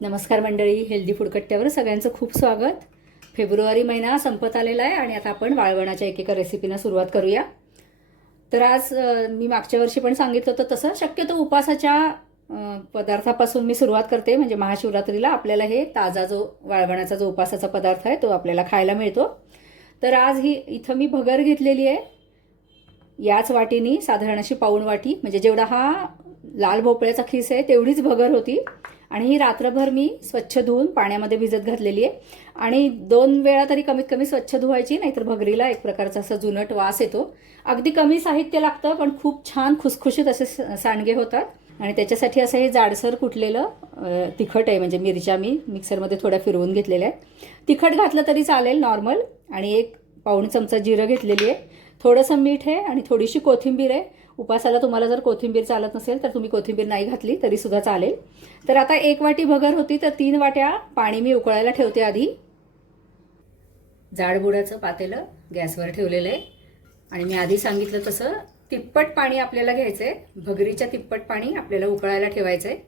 नमस्कार मंडळी healthy food कट्ट्यावर सगळ्यांचं खूप स्वागत. फेब्रुवारी महिना संपत आलेला आहे आणि आता आपण वाळवणाच्या एकेका रेसिपीना सुरुवात करूया. तर आज मी मागच्या वर्षी पण सांगितलं होतं तसं शक्यतो उपासाच्या पदार्थापासून मी सुरुवात करते. म्हणजे महाशिवरात्रीला आपल्याला हे ताजा जो वाळवणाचा जो उपासाचा पदार्थ आहे तो आपल्याला खायला मिळतो. तर आज ही इथं मी भगर घेतलेली आहे. याच वाटीनी साधारण अशी पाऊण वाटी म्हणजे जेवढा हा लाल भोपळ्याचा खीस आहे तेवढीच भगर होती. आणि ही रात्रभर मी स्वच्छ धुवून पाण्यामध्ये भिजत घातलेली आहे. आणि दोन वेळा तरी कमीत कमी स्वच्छ धुवायची नाहीतर भगरीला एक प्रकारचा असं जुनट वास येतो. अगदी कमी साहित्य लागतं पण खूप छान खुसखुशीत असे स- सांडगे होतात. आणि त्याच्यासाठी असं हे जाडसर कुटलेलं तिखट आहे. म्हणजे मिरच्या मी मिक्सरमध्ये थोड्या फिरवून घेतलेल्या आहेत. तिखट घातलं तरी चालेल नॉर्मल. आणि एक पाऊण चमचा जिरं घेतलेली आहे. थोडंसं मीठ आहे आणि थोडीशी कोथिंबीर आहे. उपासाला तुम्हाला जर कोथिंबीर चालत नसेल तर तुम्ही कोथिंबीर नाही घातली तरी सुद्धा चालेल. तर आता एक वाटी भगर होती तर तीन वाट्या पाणी मी उकळायला ठेवते आधी. जाडबुडाचं पातेलं गॅसवर ठेवलेलं आहे. आणि मी आधी सांगितलं तसं तिप्पट पाणी आपल्याला घ्यायचं आहे भगरीच्या तिप्पट पाणी आपल्याला उकळायला ठेवायचं आहे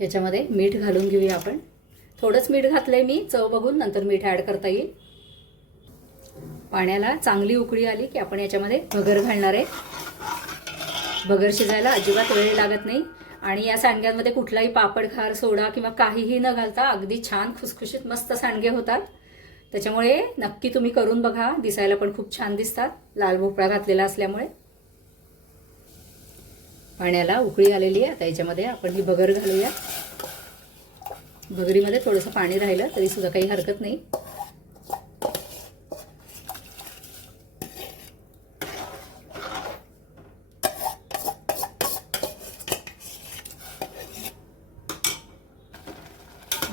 याच्यामध्ये मीठ घालून घेऊया आपण. थोडंच मीठ घातलंय मी चव बघून नंतर मीठ ॲड करता येईल. पाण्याला चांगली उकळी आली की आपण याच्यामध्ये भगर घालणार आहे. भगर शिजायला अजिबात वेळ लागत नाही. आणि या सांडग्यांमध्ये कुठलाही पापड खार सोडा किंवा काहीही न घालता अगदी छान खुसखुशीत मस्त सांडगे होतात. त्याच्यामुळे नक्की तुम्ही करून बघा. दिसायला पण खूप छान दिसतात. लाल भोपळा घातलेला असल्यामुळे. पाण्याला उकळी आलेली आहे. आता याच्यामध्ये आपण ही भगर घालूया. भगरीमध्ये थोडंसं पाणी राहिलं तरी सुद्धा काही हरकत नाही.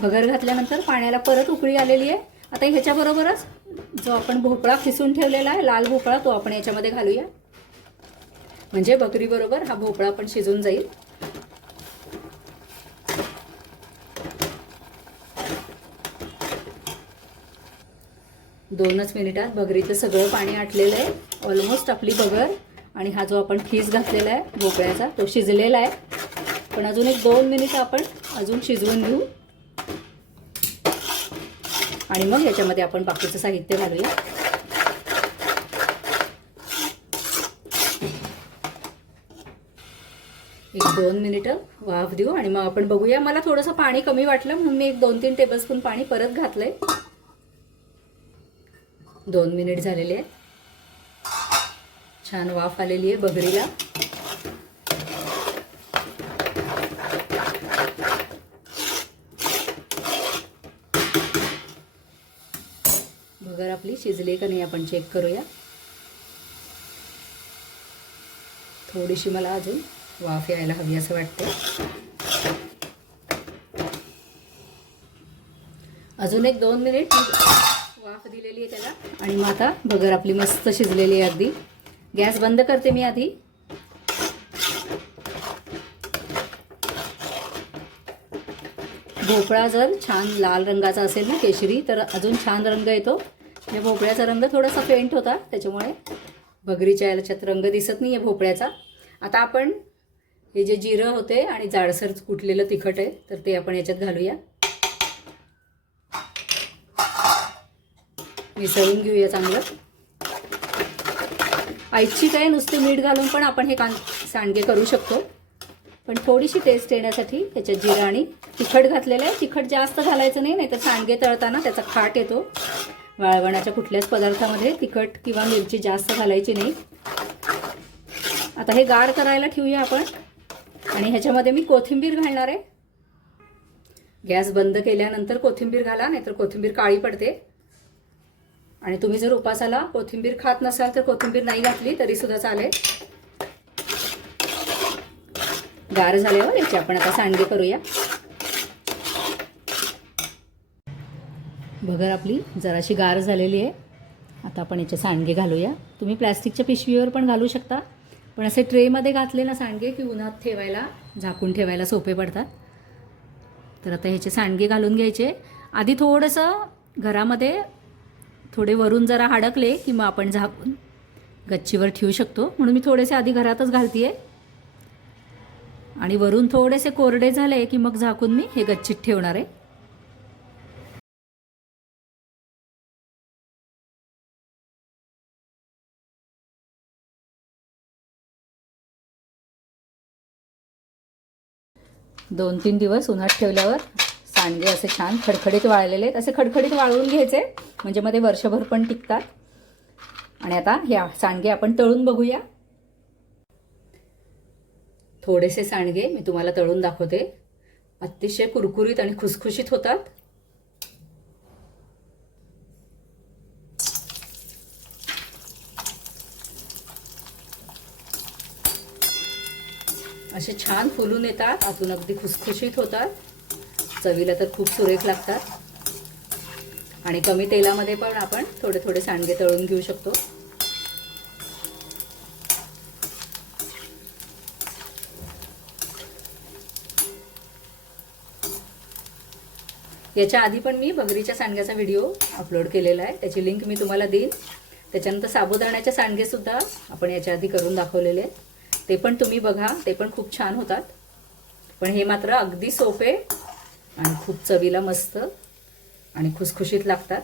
भगर घातल्यानंतर पाण्याला परत उकळी आलेली आहे. आता ह्याच्याबरोबरच जो आपण भोपळा खिसून ठेवलेला आहे लाल भोपळा तो आपण याच्यामध्ये घालूया. म्हणजे बकरीबरोबर हा भोपळा पण शिजून जाईल. दोनच मिनिटात भगरीचं सगळं पाणी आटलेलं आहे. ऑलमोस्ट आपली बगर. आणि हा जो आपण खीस घातलेला आहे भोपळ्याचा तो शिजलेला आहे. पण अजून एक दोन मिनिट आपण अजून शिजवून घेऊ. आणि मग याच्यामध्ये आपण बाकीचं साहित्य घालूया. एक दोन मिनिटं वाफ देऊ आणि मग आपण बघूया. मला थोडंसं पाणी कमी वाटलं म्हणून मी एक दोन तीन टेबलस्पून पाणी परत घातलं आहे दोन मिनिट झालेले आहेत. छान वाफ आलेली आहे बगरीला. बगर आपली शिजली का नाही आपण चेक करूया. थोडीशी मला अजून वाफ यायला हवी असं वाटतं अजून एक दोन मिनिट. वाफ दिलेली आहे त्याला. आणि मग आता भगर आपली मस्त शिजलेली आहे अगदी. गॅस बंद करते मी आधी. भोपळा जर छान लाल रंगाचा असेल ना केशरी तर अजून छान रंग येतो. या भोपळ्याचा रंग थोडासा पेंट होता त्याच्यामुळे भगरीच्या याच्यात रंग दिसत नाही आहे भोपळ्याचा. आता आपण हे जे जिरं होते आणि जाडसर कुटलेलं तिखट आहे तर ते आपण याच्यात घालूया. मिसळून घेऊया चांगलं. ऐच्छिक आहे नुसते मीठ घालून पण आपण हे कां सांडगे करू शकतो. पण थोडीशी टेस्ट येण्यासाठी त्याच्यात जिरा आणि तिखट घातलेलं आहे. तिखट जास्त घालायचं नाही नाहीतर सांडगे तळताना त्याचा खाट येतो. वाळवणाच्या कुठल्याच पदार्थामध्ये तिखट किंवा मिरची जास्त घालायची नाही. आता हे गार करायला ठेवूया आपण. आणि ह्याच्यामध्ये मी कोथिंबीर घालणार आहे. गॅस बंद केल्यानंतर कोथिंबीर घाला नाहीतर कोथिंबीर काळी पडते. आणि तुम्ही जर उपासाला कोथिंबीर खात नसाल तर कोथिंबीर नाही घातली तरी सुद्धा चालेल. गार झाल्यावर हो याची आपण आता सांडगे करूया. भगर आपली जराशी गार झालेली आहे. आता आपण याचे सांडगे घालूया. तुम्ही प्लॅस्टिकच्या पिशवीवर पण घालू शकता. पण असे ट्रेमध्ये घातले ना सांडगे की उन्हात ठेवायला झाकून ठेवायला सोपे पडतात. तर आता ह्याचे सांडगे घालून घ्यायचे. आधी थोडंसं घरामध्ये थोडे वरून जरा अडकले की मग आपण झाकून गच्चीवर ठेवू शकतो. म्हणून मी थोडेसे आधी घरातच घालते आणि वरून थोडेसे कोरडे झाले की मग झाकून मी हे गच्चीत ठेवणार आहे. दोन तीन दिवस उन्हात ठेवल्यावर कांदे असे छान खडखडीत वाळलेले आहेत. असे खडखडीत वाळवून घ्यायचे. म्हणजे मध्ये वर्षभर पण टिकतात. आणि आता ह्या सांडगे आपण तळून बघूया. थोडेसे सांडगे मी तुम्हाला तळून दाखवते. अतिशय कुरकुरीत आणि खुसखुशीत होतात. असे छान फुलून येतात. आतून अगदी खुसखुशीत होतात. चवीला तर खूप सुरेख लागतात. आणि कमी तेलामध्ये पण आपण थोडे थोडे सांडगे तळून घेऊ शकतो. याच्या आधी पण मी बगरीच्या सांडग्याचा व्हिडिओ अपलोड केलेला आहे. त्याची लिंक मी तुम्हाला देईन. त्याच्यानंतर साबुदाण्याचे सांडगेसुद्धा आपण याच्या आधी करून दाखवलेले आहेत. ते पण तुम्ही बघा. ते पण खूप छान होतात. पण हे मात्र अगदी सोपे आणि खूप चवीला मस्त आणि खुसखुशीत लागतात.